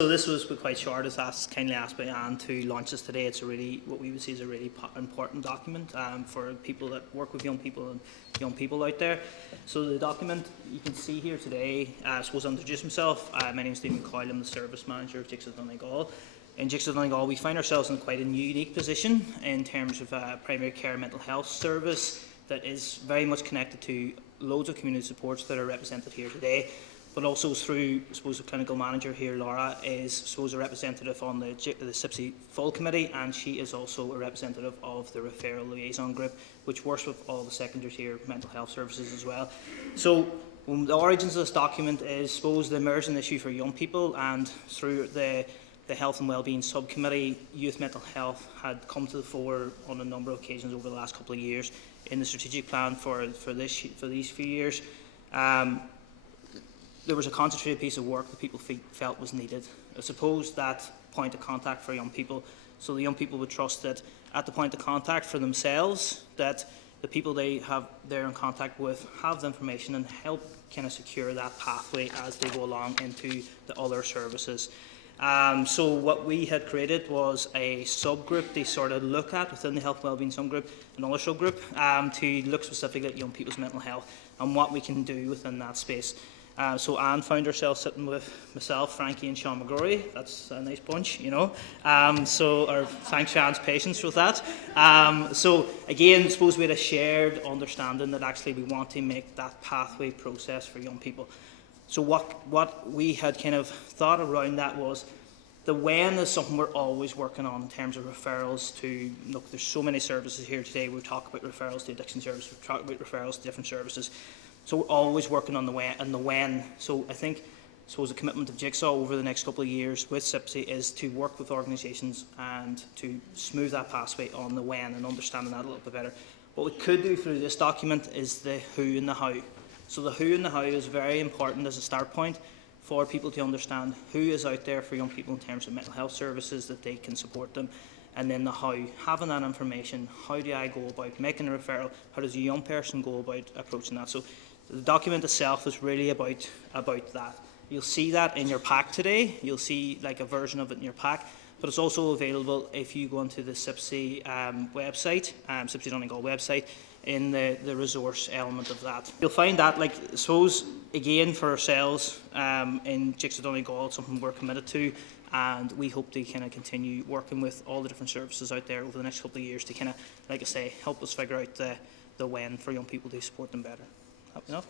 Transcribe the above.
So this was quite short. It's kindly asked by Anne to launch this today. It's a really, what we would see is a really important document for people that work with young people out there. So the document you can see here today, I suppose I'll introduce myself. My name is Damien Coyle. I'm the service manager of Jigsaw Donegal. In Jigsaw Donegal, we find ourselves in quite a unique position in terms of primary care mental health service that is very much connected to loads of community supports that are represented here today. But also through, I suppose, the clinical manager here, Laura, is, I suppose, a representative on the CYPSC full committee, and she is also a representative of the Referral liaison group, which works with all the secondary tier mental health services as well. So the origins of this document is, I suppose, the emerging issue for young people, and through the Health and Wellbeing Subcommittee, youth mental health had come to the fore on a number of occasions over the last couple of years in the strategic plan for these few years. There was a concentrated piece of work that people felt was needed. I suppose that point of contact for young people, so the young people would trust that at the point of contact for themselves, that the people they're in contact with have the information and help kind of secure that pathway as they go along into the other services. So what we had created was a subgroup to sort of look at within the health wellbeing subgroup, another subgroup, to look specifically at young people's mental health and what we can do within that space. So Anne found herself sitting with myself, Frankie and Sean McGrory. That's a nice bunch, you know. Thanks for Anne's patience with that. So again, I suppose we had a shared understanding that actually we want to make that pathway process for young people. So what we had kind of thought around that was the when is something we're always working on in terms of referrals to, look, there's so many services here today. We've talked about referrals to addiction services, we've talked about referrals to different services. So we're always working on the when. So I suppose the commitment of Jigsaw over the next couple of years with CYPSC is to work with organisations and to smooth that pathway on the when and understanding that a little bit better. What we could do through this document is the who and the how. So the who and the how is very important as a start point for people to understand who is out there for young people in terms of mental health services that they can support them. And then the how, having that information, how do I go about making a referral, how does a young person go about approaching that? So the document itself is really about that. You'll see that in your pack today. You'll see like a version of it in your pack, but it's also available if you go onto the CYPSC website, CYPSC Donegal website, in the resource element of that. You'll find that, like, I suppose, again, for ourselves in Jigsaw Donegal, it's something we're committed to, and we hope to kind of continue working with all the different services out there over the next couple of years to kind of, like I say, help us figure out the when for young people to support them better. Enough?